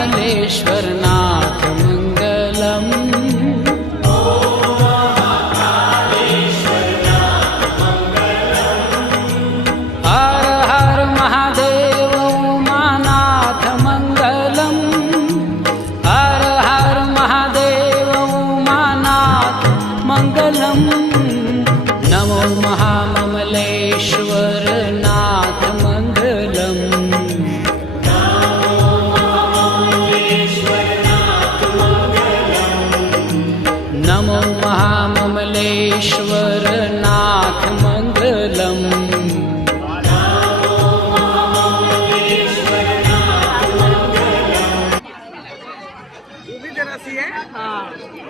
महाकालेश्वरनाथ मङ्गलम्। हर हर महादेव उमानाथ मङ्गलम्। हर हर महादेव उमानाथ मङ्गलम्। नमो महाममलेश्वरनाथ मङ्गलम्। नमो महाममलेश्वरनाथ मङ्गलम्। वो भी जरा सी है। हाँ।